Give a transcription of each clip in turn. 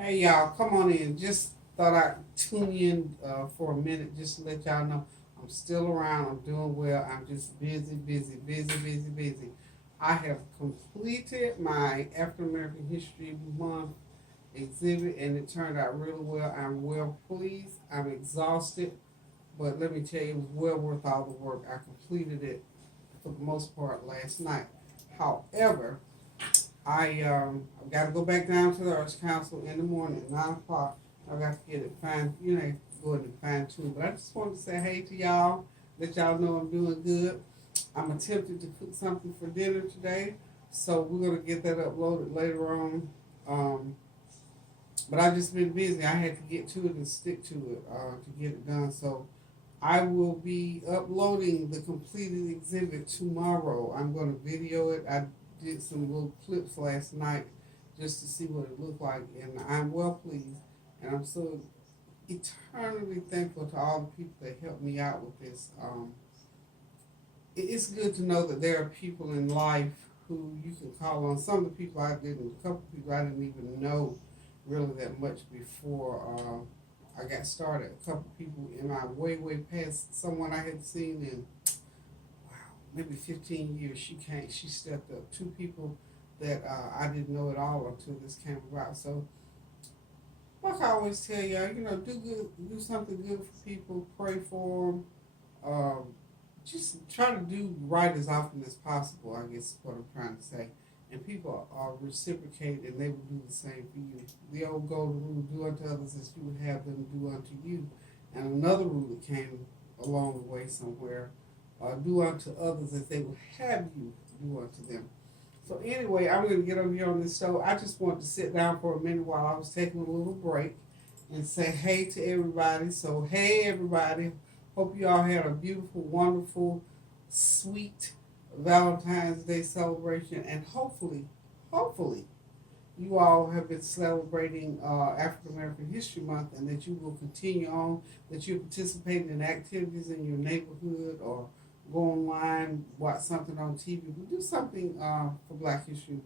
Hey y'all, come on in. Just thought I'd tune in for a minute just to let y'all know I'm still around. I'm doing well. I'm just busy, busy, busy, busy, busy. I have completed my African American History Month exhibit and it turned out really well. I'm well pleased. I'm exhausted, but let me tell you, it was well worth all the work. I completed it for the most part last night. However, I've got to go back down to the Arts Council in the morning at 9 o'clock. I got to get it fine, go ahead and fine tune. But I just wanted to say hey to y'all, let y'all know I'm doing good. I'm attempting to cook something for dinner today, so we're gonna get that uploaded later on. Um, but I've just been busy. I had to get to it and stick to it to get it done. So I will be uploading the completed exhibit tomorrow. I'm going to video it. I did some little clips last night just to see what it looked like, and I'm well pleased. And I'm so eternally thankful to all the people that helped me out with this. It's good to know that there are people in life who you can call on. Some of the people I didn't, a couple of people I didn't even know really that much before I got started. A couple of people in my way past someone I had seen in wow maybe 15 years. She stepped up. Two people that I didn't know at all until this came about. So like I always tell y'all, do good, do something good for people, pray for them. Just try to do right as often as possible, I guess is what I'm trying to say. And people are reciprocate and they will do the same for you. The old golden rule, do unto others as you would have them do unto you. And another rule that came along the way somewhere, do unto others as they would have you do unto them. So anyway, I'm going to get over here on this show. I just wanted to sit down for a minute while I was taking a little break and say hey to everybody. So hey everybody, hope you all had a beautiful, wonderful, sweet Valentine's Day celebration, and hopefully, you all have been celebrating African American History Month, and that you will continue on, that you're participating in activities in your neighborhood or go online, watch something on TV, but do something for Black History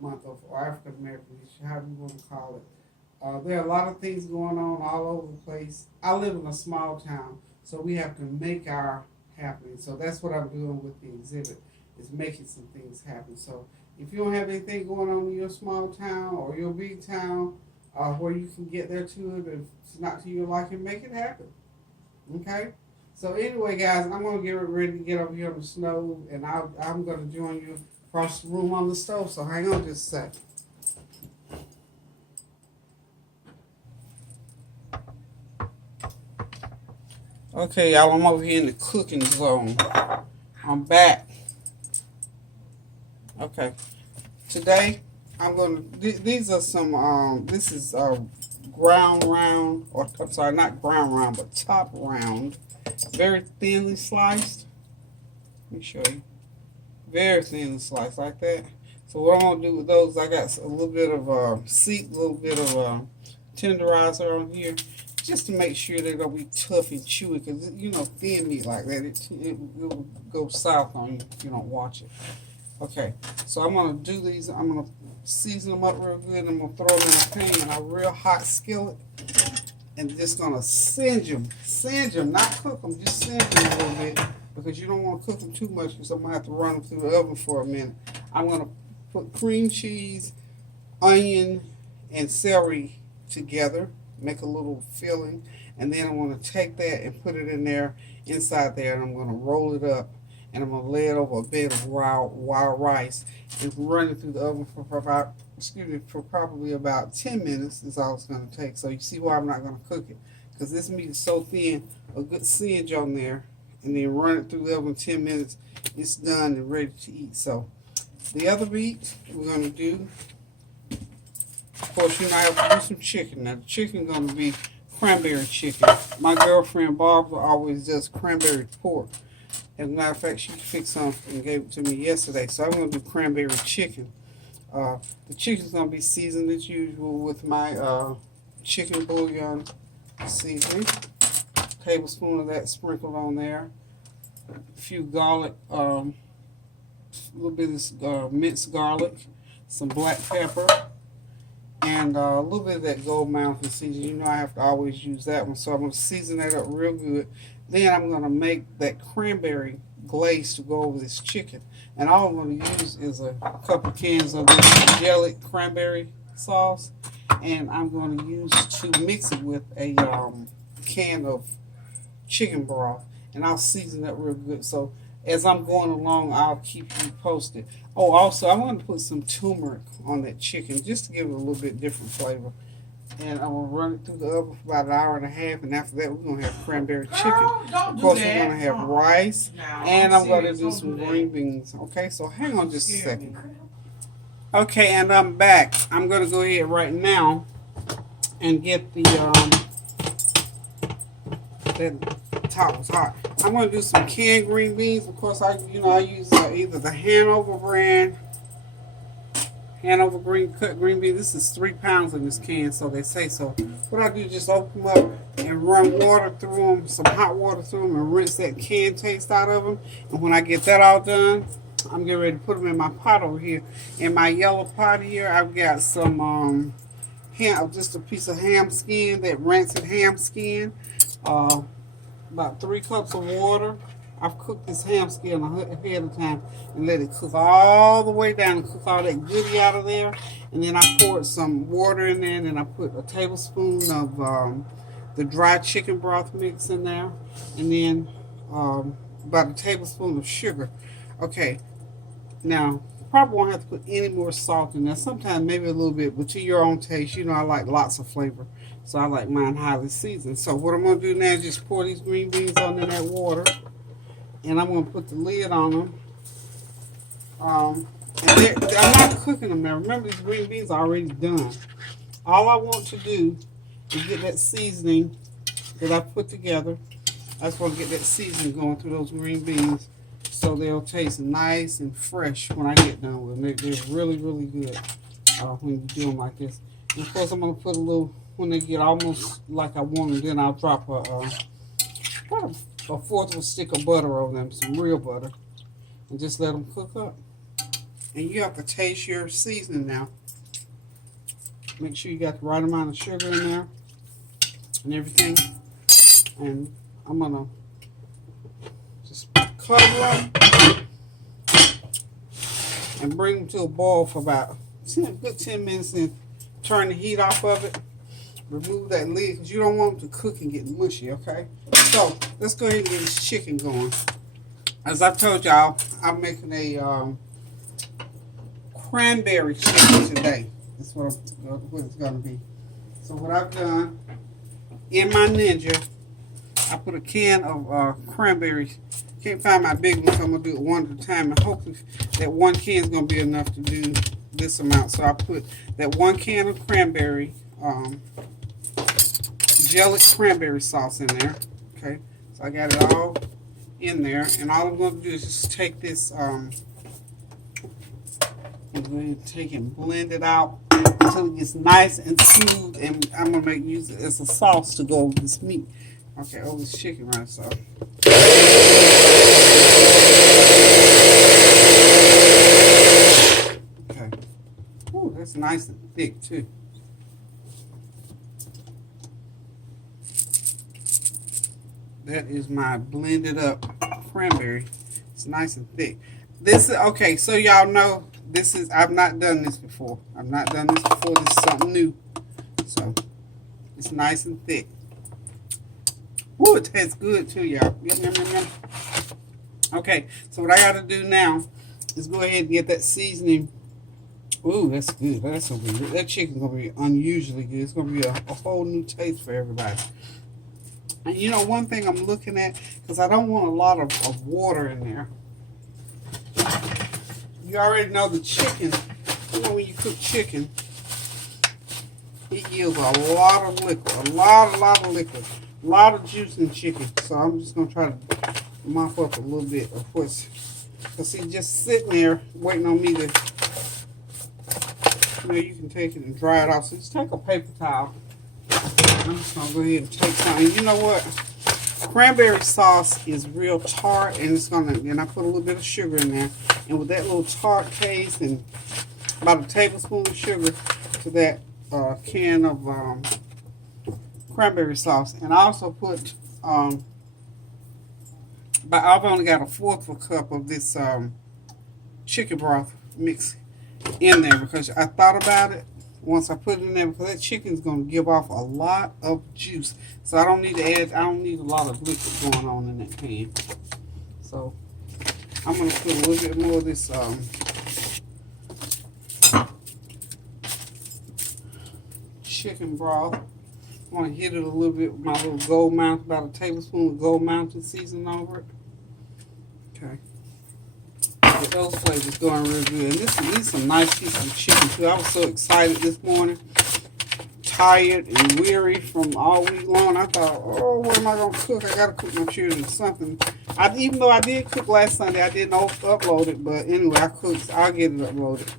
Month or African American History, however you want to call it. There are a lot of things going on all over the place. I live in a small town, so we have to make our happening. So that's what I'm doing with the exhibit, is making some things happen. So if you don't have anything going on in your small town or your big town, where you can get there to it, if it's not to your liking, make it happen. Okay? So anyway, guys, I'm gonna get ready to get over here on the stove, and I'm gonna join you across the room on the stove. So hang on just a sec. Okay, y'all, I'm over here in the cooking zone. I'm back. Okay, today I'm gonna. These are some. This is ground round, or I'm sorry, not ground round, but top round. Very thinly sliced. Let me show you. Very thinly sliced like that. So what I'm gonna do with those, I got a little bit of a little bit of tenderizer on here, just to make sure they're gonna be tough and chewy. Cause thin meat like that, it will go south on you if you don't watch it. Okay, so I'm gonna do these. I'm gonna season them up real good. And I'm gonna throw them in a pan, a real hot skillet, and just gonna singe them, not cook them, just singe them a little bit, because you don't want to cook them too much, because I'm gonna have to run them through the oven for a minute. I'm gonna put cream cheese, onion, and celery together, make a little filling, and then I'm gonna take that and put it in there, inside there, and I'm gonna roll it up, and I'm gonna lay it over a bed of wild rice and run it through the oven for probably about 10 minutes is all it's gonna take. So you see why I'm not gonna cook it, because this meat is so thin, a good singe on there, and then run it through the oven 10 minutes, it's done and ready to eat. So the other meat we're gonna do, of course, I have to do some chicken. Now the chicken gonna be cranberry chicken. My girlfriend Barbara always does cranberry pork. As a matter of fact, she fixed some and gave it to me yesterday. So I'm going to do cranberry chicken. The chicken's going to be seasoned as usual with my chicken bouillon seasoning. Tablespoon of that sprinkled on there. A few garlic, a little bit of minced garlic, some black pepper, and a little bit of that gold mountain season. You know I have to always use that one, so I'm going to season that up real good. Then I'm going to make that cranberry glaze to go over this chicken. And all I'm going to use is a couple cans of this jelly cranberry sauce, and I'm going to use to mix it with a can of chicken broth, and I'll season that real good. So as I'm going along, I'll keep you posted. Oh, also, I want to put some turmeric on that chicken just to give it a little bit different flavor. And I'm going to run it through the oven for about an hour and a half, and after that, we're going to have cranberry chicken. Of course, we're going to have rice, and I'm going to do some green beans. Okay, so hang on just a second. Okay, and I'm back. I'm going to go ahead right now and get the that top was hot. I'm going to do some canned green beans. Of course, I use either the Hanover brand, Hanover cut green beans. This is 3 pounds in this can, so they say so. What I do is just open them up and run water through them, some hot water through them, and rinse that can taste out of them. And when I get that all done, I'm getting ready to put them in my pot over here. In my yellow pot here, I've got some just a piece of ham skin, that rancid ham skin. About 3 cups of water. I've cooked this ham skin ahead of time and let it cook all the way down and cook all that goodie out of there. And then I poured some water in there, and then I put a tablespoon of the dry chicken broth mix in there, and then about a tablespoon of sugar. Okay, now probably won't have to put any more salt in there. Sometimes maybe a little bit, but to your own taste. You know I like lots of flavor, so I like mine highly seasoned. So what I'm going to do now is just pour these green beans on in that water, and I'm going to put the lid on them. And I'm not cooking them now. Remember, these green beans are already done. All I want to do is get that seasoning that I put together. I just want to get that seasoning going through those green beans, so they'll taste nice and fresh when I get done with them. They're really, really good when you do them like this. And of course, I'm going to put a little, when they get almost like I want them, then I'll drop a 1/4 of a stick of butter over them, some real butter, and just let them cook up. And you have to taste your seasoning now. Make sure you got the right amount of sugar in there and everything. And I'm going to just cover them and bring them to a boil for about a good 10 minutes, and turn the heat off of it. Remove that lid because you don't want them to cook and get mushy, okay? So let's go ahead and get this chicken going. As I told y'all, I'm making a cranberry chicken today. That's what it's going to be. So what I've done, in my Ninja, I put a can of cranberries. Can't find my big one, so I'm going to do it one at a time. And hopefully that one can is going to be enough to do this amount. So I put that 1 can of cranberry, jelly cranberry sauce in there. Okay, so I got it all in there. And all I'm going to do is just take this, I'm going to take and blend it out until it gets nice and smooth. And I'm going to use it as a sauce to go over this meat. Okay, over this chicken right so. Okay. Ooh, that's nice and thick too. That is my blended up cranberry. It's nice and thick. This is okay, so y'all know this is, I've not done this before. I've not done this before. This is something new. So it's nice and thick. Ooh, it tastes good too, y'all. Yum, yum, yum, yum. Okay, so what I got to do now is go ahead and get that seasoning. Ooh, that's good. That's gonna be good. That chicken's gonna be unusually good. It's gonna be a whole new taste for everybody. And you know, one thing I'm looking at, because I don't want a lot of water in there. You already know the chicken. You know, when you cook chicken, it yields a lot of liquid, a lot of liquid. A lot of juice in chicken, so I'm just going to try to mop up a little bit of what's, because he's just sitting there waiting on me to, you can take it and dry it off. So just take a paper towel. I'm just going to go ahead and take some. And you know what? Cranberry sauce is real tart, and it's going to, and I put a little bit of sugar in there. And with that little tart taste and about a tablespoon of sugar to that, can of cranberry sauce, and I also put but I've only got a fourth of a cup of this chicken broth mix in there because I thought about it once I put it in there because that chicken's going to give off a lot of juice. So I don't need to add, I don't need a lot of liquid going on in that pan. So I'm going to put a little bit more of this chicken broth. I want to hit it a little bit with my little Gold Mountain, about a tablespoon of Gold Mountain seasoning over it. Okay. Get those flavors going real good. And these are some nice pieces of chicken too. I was so excited this morning. Tired and weary from all week long. I thought, oh, what am I going to cook? I got to cook my children something. Even though I did cook last Sunday, I didn't upload it. But anyway, I cooked. I'll get it uploaded.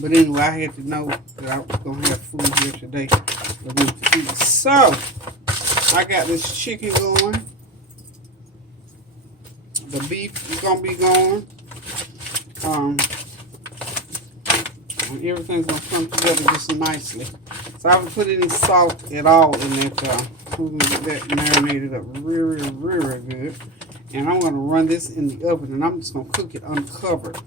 But anyway, I had to know that I was going to have food here today. So, I got this chicken going. The beef is going to be going. And everything's going to come together just nicely. So, I haven't put any salt at all in that. We're going to get that marinated up really, really good. And I'm going to run this in the oven. And I'm just going to cook it uncovered.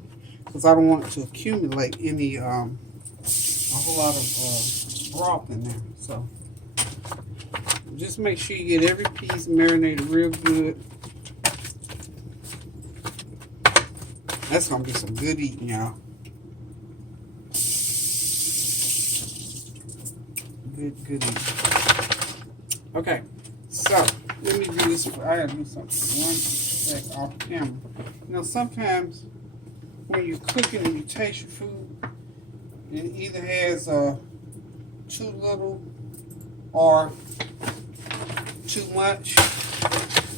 Because I don't want it to accumulate any, a whole lot of broth in there. So, just make sure you get every piece marinated real good. That's going to be some good eating, y'all. Good eating. Okay, so, let me do this. I got to do something one sec off camera. You know, sometimes when you're cooking and you taste your food, it either has too little or too much.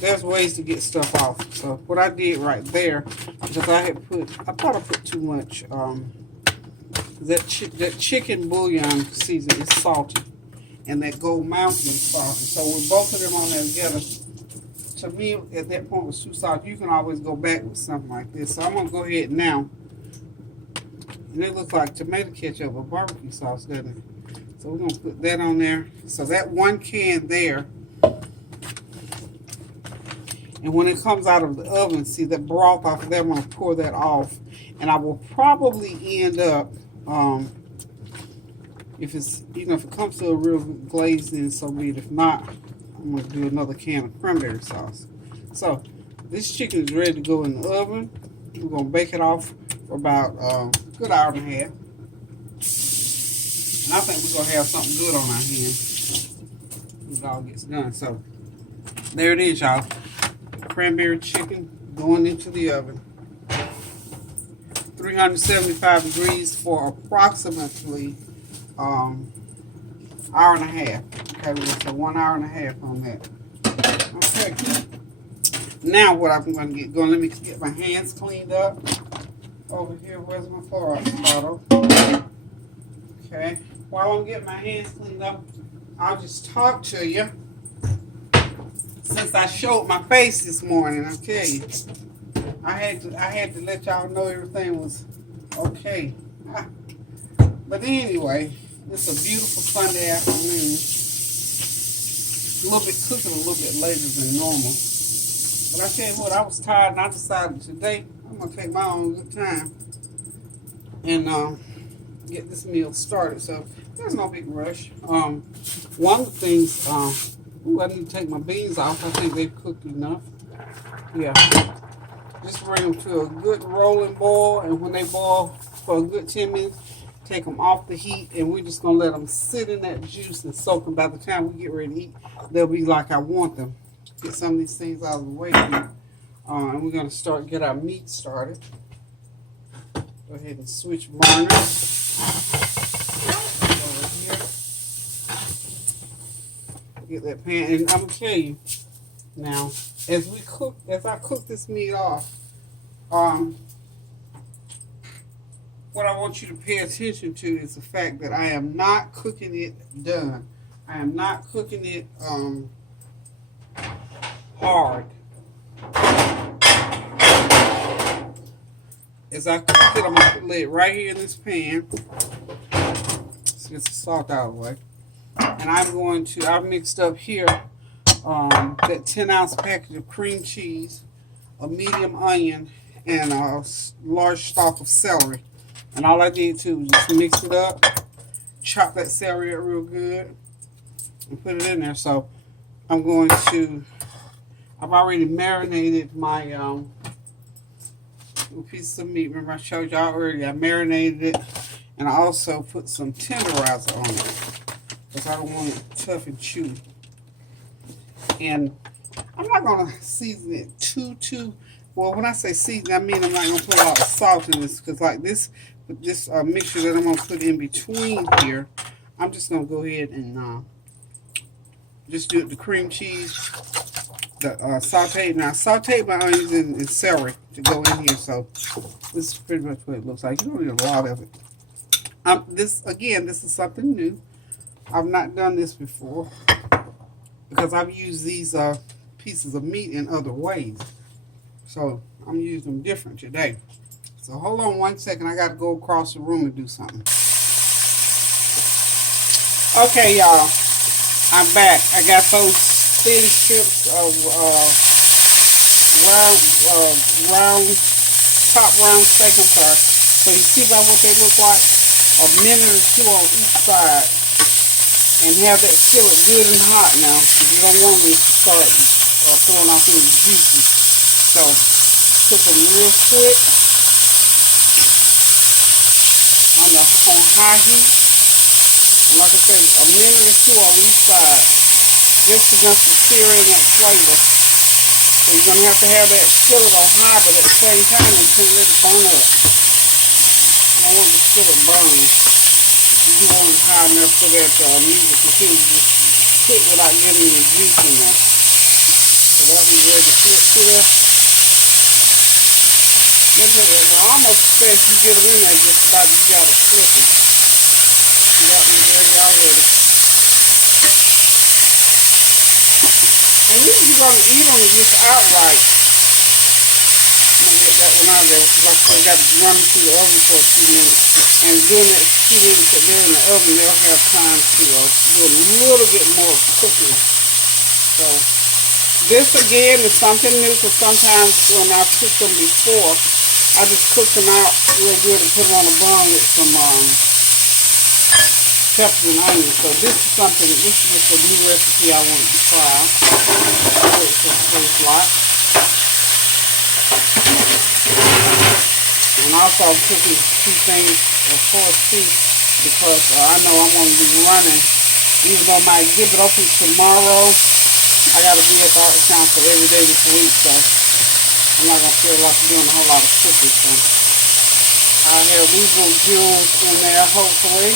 There's ways to get stuff off. So what I did right there, because I thought I put too much. That chicken bouillon season is salty, and that Gold Mountain is salty. So with both of them on there together, to me at that point was too salty. You can always go back with something like this. So I'm gonna go ahead now. And it looks like tomato ketchup or barbecue sauce, doesn't it? So we're going to put that on there. So that one can there. And when it comes out of the oven, see that broth off of there, I'm going to pour that off. And I will probably end up, if it comes to a real good glaze, then so be it. If not, I'm going to do another can of cranberry sauce. So this chicken is ready to go in the oven. We're going to bake it off for about a good hour and a half. And I think we're going to have something good on our hands when it all gets done. So, there it is, y'all. Cranberry chicken going into the oven. 375 degrees for approximately hour and a half. Okay, so 1 hour and a half on that. Okay. Now what I'm going to get going, let me get my hands cleaned up. Over here, where's my Clorox bottle? Okay. While I'm getting my hands cleaned up, I'll just talk to you. Since I showed my face this morning, I'll tell you. I had to let y'all know everything was okay. But anyway, it's a beautiful Sunday afternoon. Cooking a little bit later than normal. But I tell you what, I was tired and I decided today I'm going to take my own good time and get this meal started. So there's no big rush. One of the things, I need to take my beans off. I think they've cooked enough. Yeah. Just bring them to a good rolling boil, and when they boil for a good 10 minutes, take them off the heat, and we're just going to let them sit in that juice and soak them. By the time we get ready to eat, they'll be like I want them. Get some of these things out of the way here. And we're going to get our meat started. Go ahead and switch burners. Over here. Get that pan. And I'm going to tell you, now, as I cook this meat off, what I want you to pay attention to is the fact that I am not cooking it done. I am not cooking it hard. As I cook it, I'm going to lay it right here in this pan. to get the salt out of the way. And I've mixed up here that 10-ounce package of cream cheese, a medium onion, and a large stalk of celery. And all I did too was just mix it up, chop that celery up real good, and put it in there. So I've already marinated my pieces of meat. Remember I showed y'all earlier, I marinated it, and I also put some tenderizer on it because I don't want it tough and chewy. And I'm not going to season it too well. When I say season, I mean I'm not going to put a lot of salt in this, because like this mixture that I'm going to put in between here, I'm just going to go ahead and just do it, the cream cheese, the sauteed. Now I sauteed my onions and celery to go in here, so this is pretty much what it looks like. You don't need a lot of it. This is something new. I've not done this before because I've used these pieces of meat in other ways, so I'm using them different today. So hold on one second, I got to go across the room and do something. Okay, y'all, I'm back. I got those thin strips of top round steak. I'm sorry. So you see about what they look like? A minute or two on each side, and have that skillet good and hot now, because you don't want them to start throwing off any juices. So cook them real quick on high heat. And like I said, a minute or two on each side, just enough to sear in that flavor. So you're going to have that skillet on high, but at the same time, you can't let it burn up. I don't want the skillet burning. You want it high enough so that meat will continue to cook without getting the juice in there. So that one's ready to flip to there. Almost as fast as you get them in there, just about you got it flipping. That one's ready already. And this is going to eat them just outright. I'm going to get that one out of there because I still got to run them through the oven for a few minutes. And during that few minutes that they're in the oven, they'll have time to do a little bit more cooking. So this again is something new, because sometimes when I've cooked them before, I just cooked them out real good and put them on a bun with some peppers and onions. So this is just a new recipe I wanted to try out. It's just tastes like. And also I'm cooking two things, of course, too, because I know I'm going to be running. Even though my exhibit opens tomorrow, I got to be at the art council every day this week, so I'm not going to feel like doing a whole lot of cooking. So I have these little jewels in there, hopefully.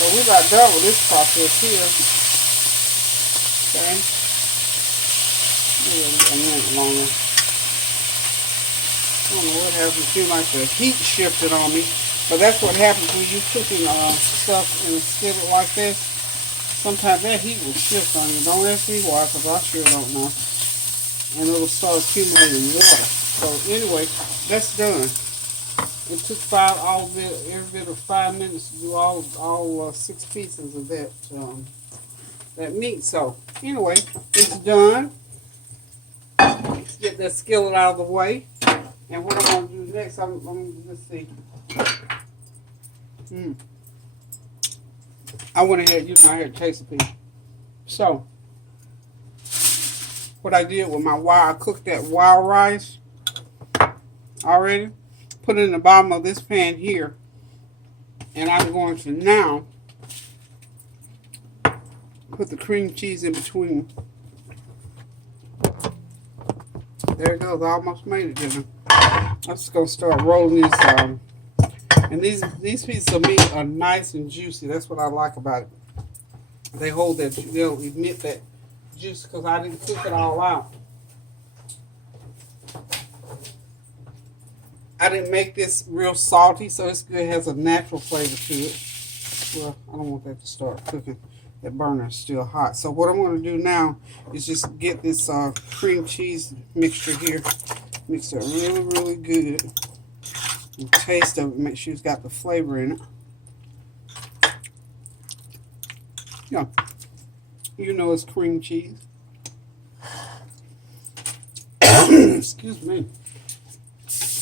So we're about done with this process here. Okay. A minute longer. I don't know what happened. It seemed like the heat shifted on me. But that's what happens when you're cooking stuff in a skillet like this. Sometimes that heat will shift on you. Don't ask me why, because I sure don't know. And it'll start accumulating water. So anyway, that's done. It took every bit of 5 minutes to do all 6 pieces of that meat. So anyway, it's done. Let's get that skillet out of the way. And what I'm going to do next, let's see. I went ahead and used my hair to taste a piece. So, what I did with I cooked that wild rice already. Put it in the bottom of this pan here. And I'm going to now put the cream cheese in between. There it goes. I almost made it, didn't I? I'm just going to start rolling this. And these pieces of meat are nice and juicy. That's what I like about it. They'll emit that juice because I didn't cook it all out. I didn't make this real salty, so it's good. It has a natural flavor to it. Well, I don't want that to start cooking. That burner is still hot. So what I'm going to do now is just get this cream cheese mixture here. Mix it really, really good. And taste of it. Make sure it's got the flavor in it. Yeah, you know it's cream cheese. Excuse me.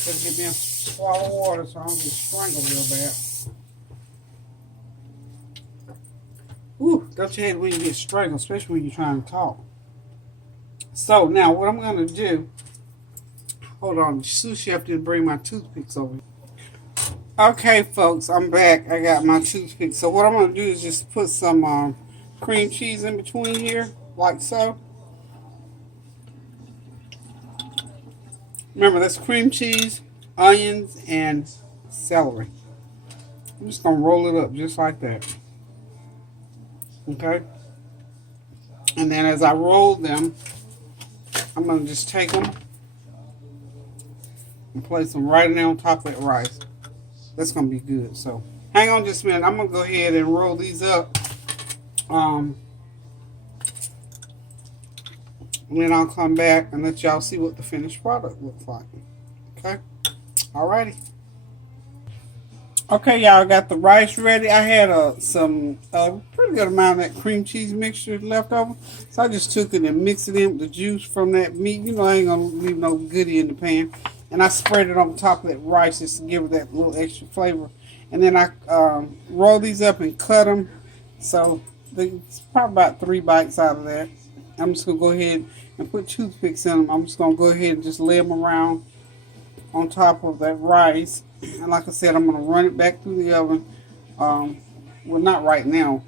Gotta get me a swallow of water so I don't get strangled real bad. Ooh, don't you hate it when you get strangled, especially when you're trying to talk. So now what I'm gonna do, hold on, the sous chef didn't bring my toothpicks over. Okay, folks, I'm back. I got my toothpicks. So what I'm gonna do is just put some cream cheese in between here, like so. Remember, that's cream cheese, onions, and celery. I'm just going to roll it up just like that. Okay? And then as I roll them, I'm going to just take them and place them right in there on top of that rice. That's going to be good. So, hang on just a minute. I'm going to go ahead and roll these up. And then I'll come back and let y'all see what the finished product looks like. Okay? Alrighty. Okay, y'all, got the rice ready. I had some pretty good amount of that cream cheese mixture left over. So I just took it and mixed it in with the juice from that meat. You know, I ain't going to leave no goodie in the pan. And I spread it on top of that rice just to give it that little extra flavor. And then I roll these up and cut them. So it's probably about 3 bites out of that. I'm just going to go ahead and put toothpicks in them. I'm just going to go ahead and just lay them around on top of that rice. And like I said, I'm going to run it back through the oven. Well, not right now.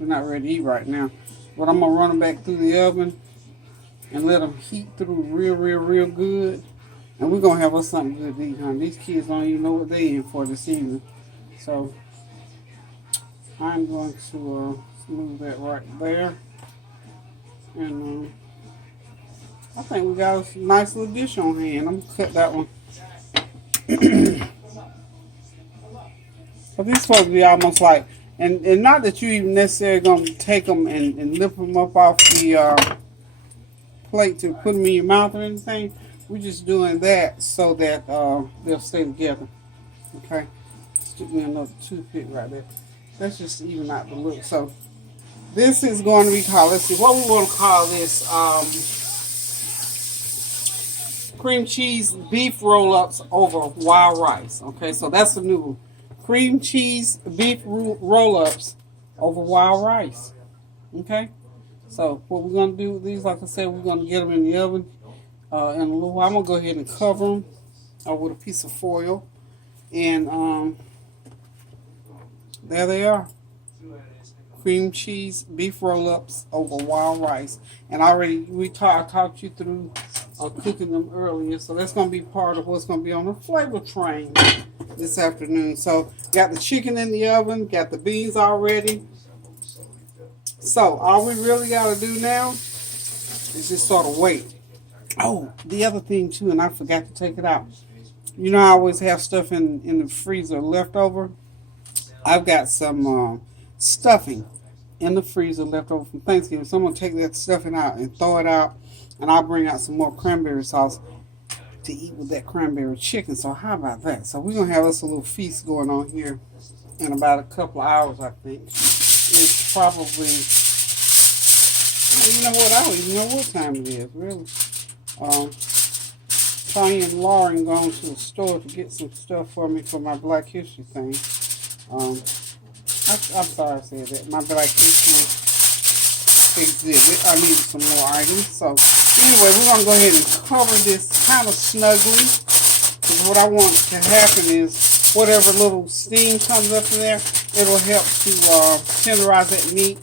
We're not ready to eat right now. But I'm going to run them back through the oven and let them heat through real good. And we're going to have us something good to eat, honey. These kids don't even know what they're in for this evening. So I'm going to move that right there. And I think we got a nice little dish on hand. I'm going to cut that one. But these supposed to be almost like, and not that you even necessarily going to take them and lift them up off the plate to put them in your mouth or anything. We're just doing that so that they'll stay together. Okay? Stick me another toothpick right there. Let's just even out the look. So this is going to be called, let's see, what we want to call this, cream cheese beef roll-ups over wild rice. Okay, so that's the new one. Cream cheese beef roll-ups over wild rice. Okay, so what we're going to do with these, like I said, we're going to get them in the oven in a little while. I'm going to go ahead and cover them with a piece of foil. And there they are. Cream cheese beef roll-ups over wild rice. And I talked you through cooking them earlier, so that's going to be part of what's going to be on the flavor train this afternoon. So got the chicken in the oven, got the beans already. So all we really got to do now is just sort of wait. Oh, the other thing too, and I forgot to take it out. You know, I always have stuff in the freezer left over. I've got some stuffing in the freezer left over from Thanksgiving. So I'm going to take that stuffing out and throw it out. And I'll bring out some more cranberry sauce to eat with that cranberry chicken. So how about that? So we're going to have us a little feast going on here in about a couple of hours, I think. It's probably, you know what, I don't even know what time it is, really. Tanya and Lauren going to the store to get some stuff for me for my Black History thing. I'm sorry I said that. My Black History exhibit. I needed some more items. So anyway, we're going to go ahead and cover this kind of snugly. Because what I want to happen is whatever little steam comes up in there, it'll help to tenderize that meat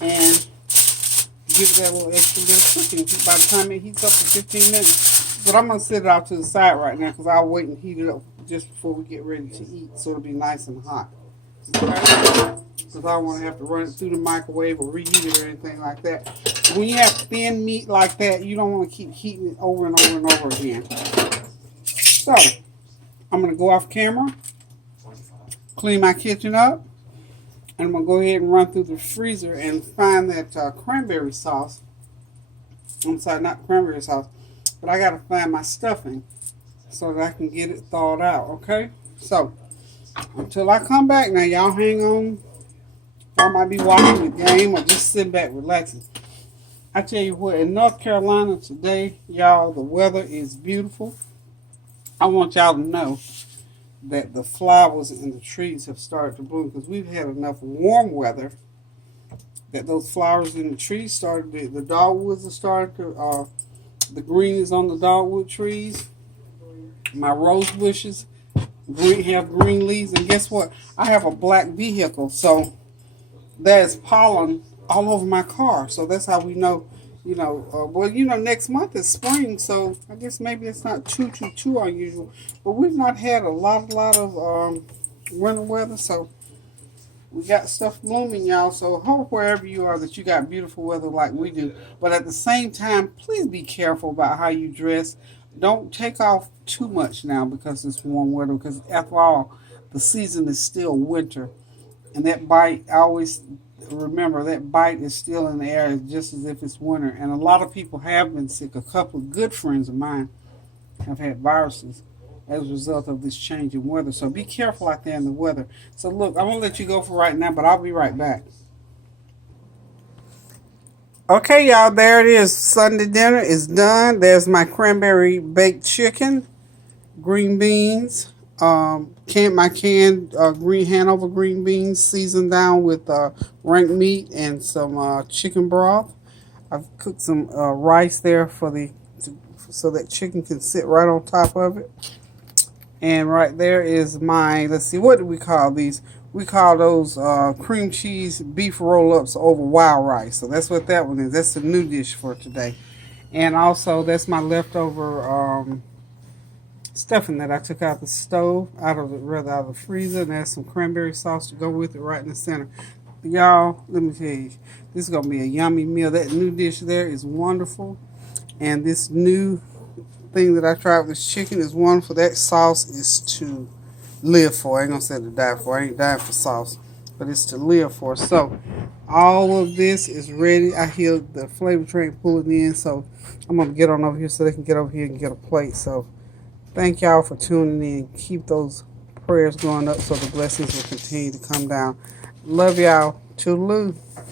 and give it that little extra bit of cooking by the time it heats up for 15 minutes. But I'm going to set it off to the side right now because I'll wait and heat it up just before we get ready to eat so it'll be nice and hot. Okay? Because I don't want to have to run it through the microwave or reheat it or anything like that. When you have thin meat like that, you don't want to keep heating it over and over and over again. So, I'm going to go off camera, clean my kitchen up, and I'm going to go ahead and run through the freezer and find that cranberry sauce. I'm sorry, not cranberry sauce, but I got to find my stuffing so that I can get it thawed out, okay? So, until I come back now, y'all hang on I might be watching the game or just sitting back relaxing. I tell you what, in North Carolina today, y'all, the weather is beautiful. I want y'all to know that the flowers and the trees have started to bloom because we've had enough warm weather that those flowers in the trees started to, the dogwoods are starting to, the green is on the dogwood trees. My rose bushes have green leaves, and guess what? I have a black vehicle, so there's pollen all over my car. So that's how we know, next month is spring, so I guess maybe it's not too unusual. But we've not had a lot of winter weather, so we got stuff blooming, y'all. So hope wherever you are that you got beautiful weather like we do. But at the same time, please be careful about how you dress. Don't take off too much now because it's warm weather. Because after all, the season is still winter. And that bite, I always remember that bite is still in the air just as if it's winter. And a lot of people have been sick. A couple of good friends of mine have had viruses as a result of this change in weather. So be careful out there in the weather. So look, I'm going to let you go for right now, but I'll be right back. Okay, y'all, there it is. Sunday dinner is done. There's my cranberry baked chicken, green beans, my canned green Hanover green beans seasoned down with rank meat and some chicken broth. I've cooked some rice there so that chicken can sit right on top of it. And right there is my, let's see, what do we call these? We call those cream cheese beef roll-ups over wild rice. So that's what that one is. That's the new dish for today. And also, that's my leftover stuffing that I took out the stove, out of the freezer. And there's some cranberry sauce to go with it right in the center. Y'all, let me tell you, this is going to be a yummy meal. That new dish there is wonderful. And this new thing that I tried with this chicken is wonderful. That sauce is to live for. I ain't gonna say to die for. I ain't dying for sauce, but it's to live for. So all of this is ready. I hear the flavor train pulling in, so I'm gonna get on over here so they can get over here and get a plate. So thank y'all for tuning in. Keep those prayers going up so the blessings will continue to come down. Love y'all. Toodaloo.